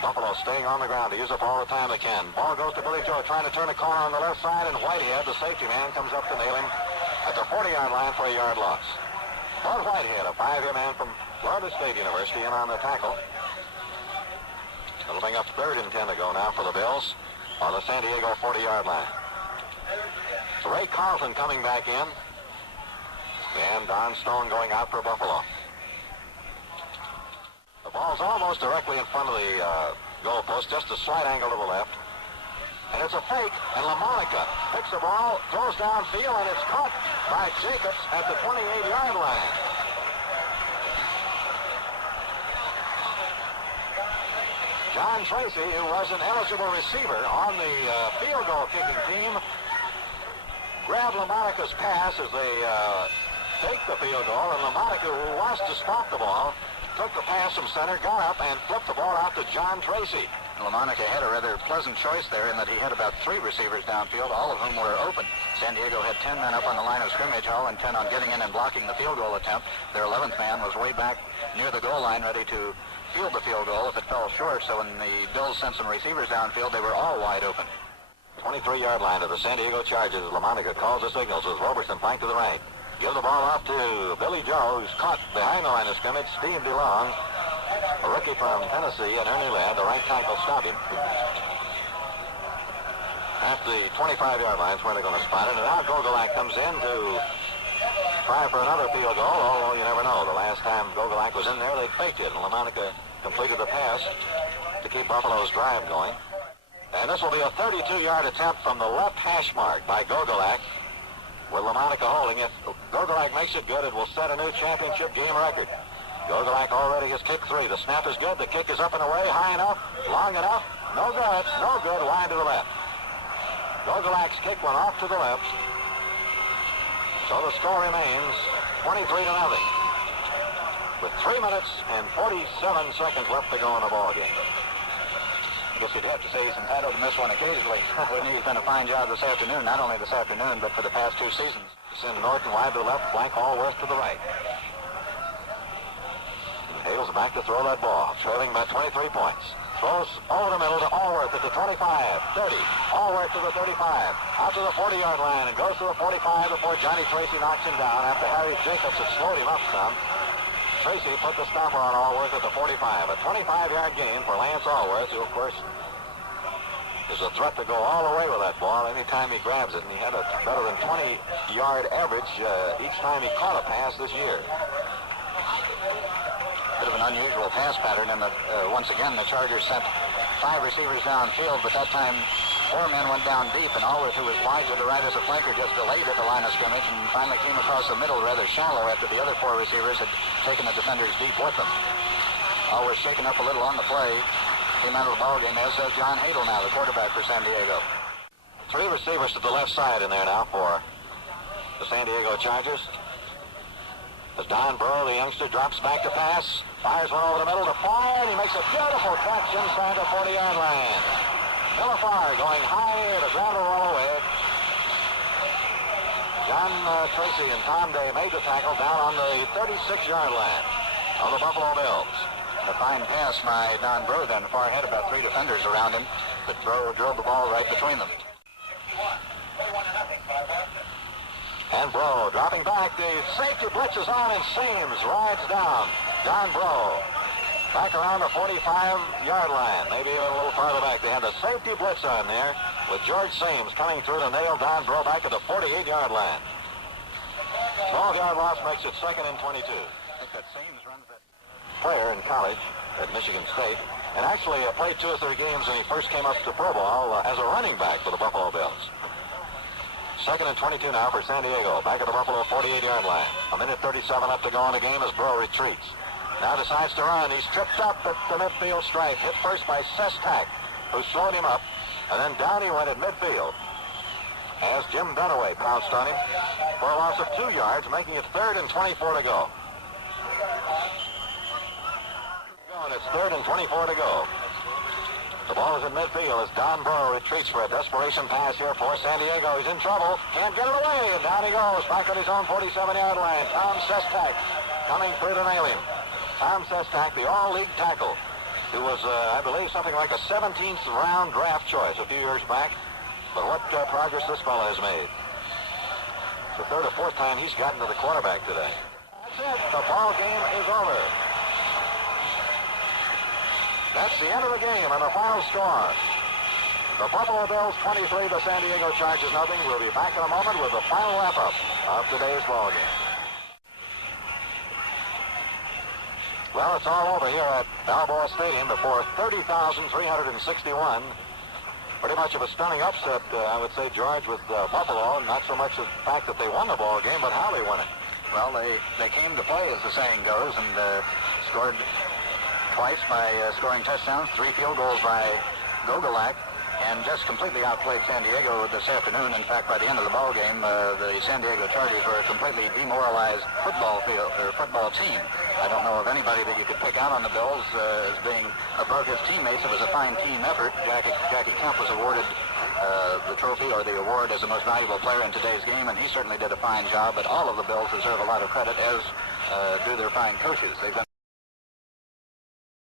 Buffalo staying on the ground to use up all the time they can. Ball goes to Billy Joe, trying to turn a corner on the left side, and Whitehead, the safety man, comes up to nail him at the 40-yard line for a yard loss. Bud Whitehead, a 5-year man from Florida State University, in on the tackle. It'll bring up 3rd and 10 to go now for the Bills on the San Diego 40-yard line. Ray Carlton coming back in, and Don Stone going out for Buffalo. The ball's almost directly in front of the goal post, just a slight angle to the left. And it's a fake, and LaMonica picks the ball, throws downfield, and it's caught by Jacobs at the 28-yard line. John Tracy, who was an eligible receiver on the field goal kicking team, grabbed LaMonica's pass as they faked the field goal, and LaMonica, who was to stop the ball, took the pass from center, got up, and flipped the ball out to John Tracy. LaMonica had a rather pleasant choice there in that he had about 3 receivers downfield, all of whom were open. San Diego had 10 men up on the line of scrimmage, all intent on getting in and blocking the field goal attempt. Their 11th man was way back near the goal line, ready to field the field goal if it fell short. So when the Bills sent some receivers downfield, they were all wide open. 23-yard line of the San Diego Chargers. LaMonica calls the signals as Roberson flanked to the right. Give the ball off to Billy Joe, who's caught behind the line of scrimmage. Steve DeLong, a rookie from Tennessee, and Ernie Ladd, the right tackle, stopped him. At the 25-yard line is where they're going to spot it. And now Gogolak comes in to try for another field goal, although you never know. The last time Gogolak was in there, they faked it, and LaMonica completed the pass to keep Buffalo's drive going. And this will be a 32-yard attempt from the left hash mark by Gogolak, with LaMonica holding it. Gogolak makes it good. It will set a new championship game record. Gogolak already has kicked 3. The snap is good. The kick is up and away, high enough, long enough. No good. No good. Line to the left. Gogolak's kick went off to the left. So the score remains 23-0. With 3 minutes and 47 seconds left to go in the ball game. I guess you'd have to say he's entitled to miss one occasionally. When he's done a fine job this afternoon, not only this afternoon, but for the past 2 seasons. Send Norton wide to the left, flank Allworth to the right. Hale's back to throw that ball, trailing by 23 points. Throws over the middle to Allworth at the 25, 30. Allworth to the 35, out to the 40-yard line, and goes to the 45 before Johnny Tracy knocks him down after Harry Jacobs had slowed him up some. Tracy put the stopper on Allworth at the 45. A 25-yard gain for Lance Allworth, who, of course, is a threat to go all the way with that ball anytime he grabs it. And he had a better than 20-yard average each time he caught a pass this year. Bit of an unusual pass pattern in that, once again, the Chargers sent 5 receivers downfield, but that time 4 men went down deep, and Allworth, who was wide to the right as a flanker, just delayed at the line of scrimmage and finally came across the middle rather shallow after the other 4 receivers had taken the defenders deep with them. Allworth shaken up a little on the play, came out of the ballgame, as does John Hadel now, the quarterback for San Diego. 3 receivers to the left side in there now for the San Diego Chargers. As Don Burrow, the youngster, drops back to pass, fires one over the middle to Farr, and he makes a beautiful catch inside the 40-yard line. Miller Farr going high to ground a roll away. John Tracy and Tom Day made the tackle down on the 36-yard line of the Buffalo Bills. A fine pass by Don Burrow then. Farr had about 3 defenders around him, but Burrow drilled the ball right between them. And Bro dropping back. The safety blitz is on, and Seams rides down. John Bro back around the 45-yard line, maybe even a little farther back. They had the safety blitz on there with George Seams coming through to nail Don Bro back at the 48-yard line. 12-yard loss makes it 2nd and 22. I think that Seams runs that Player in college at Michigan State, and actually played 2 or 3 games when he first came up to Pro Bowl as a running back for the Buffalo Bills. 2nd and 22 now for San Diego, back at the Buffalo 48-yard line. A minute 37 left to go in the game as Bro retreats. Now decides to run. He's tripped up at the midfield stripe. Hit first by Sestak, who slowed him up. And then down he went at midfield as Jim Dunaway pounced on him for a loss of 2 yards, making it 3rd and 24 to go. And it's 3rd and 24 to go. The ball is in midfield as Don Bro retreats for a desperation pass here for San Diego. He's in trouble. Can't get it away. And down he goes. Back at his own 47-yard line. Tom Sestak coming through to nail him. Tom Sestak, the all-league tackle, who was, I believe, something like a 17th round draft choice a few years back. But what progress this fellow has made. It's the 3rd or 4th time he's gotten to the quarterback today. That's it. The ball game is over. That's the end of the game and the final score. The Buffalo Bills 23, the San Diego Chargers nothing. We'll be back in a moment with the final wrap-up of today's ball game. Well, it's all over here at Balboa Stadium before 30,361. Pretty much of a stunning upset, I would say, George, with Buffalo. Not so much the fact that they won the ball game, but how they won it. Well, they came to play, as the saying goes, and scored twice by scoring touchdowns, 3 field goals by Gogolak, and just completely outplayed San Diego this afternoon. In fact, by the end of the ball game, the San Diego Chargers were a completely demoralized football team. I don't know of anybody that you could pick out on the Bills as being above his teammates. It was a fine team effort. Jackie Kemp was awarded the trophy or the award as the most valuable player in today's game, and he certainly did a fine job. But all of the Bills deserve a lot of credit, as do their fine coaches. They've been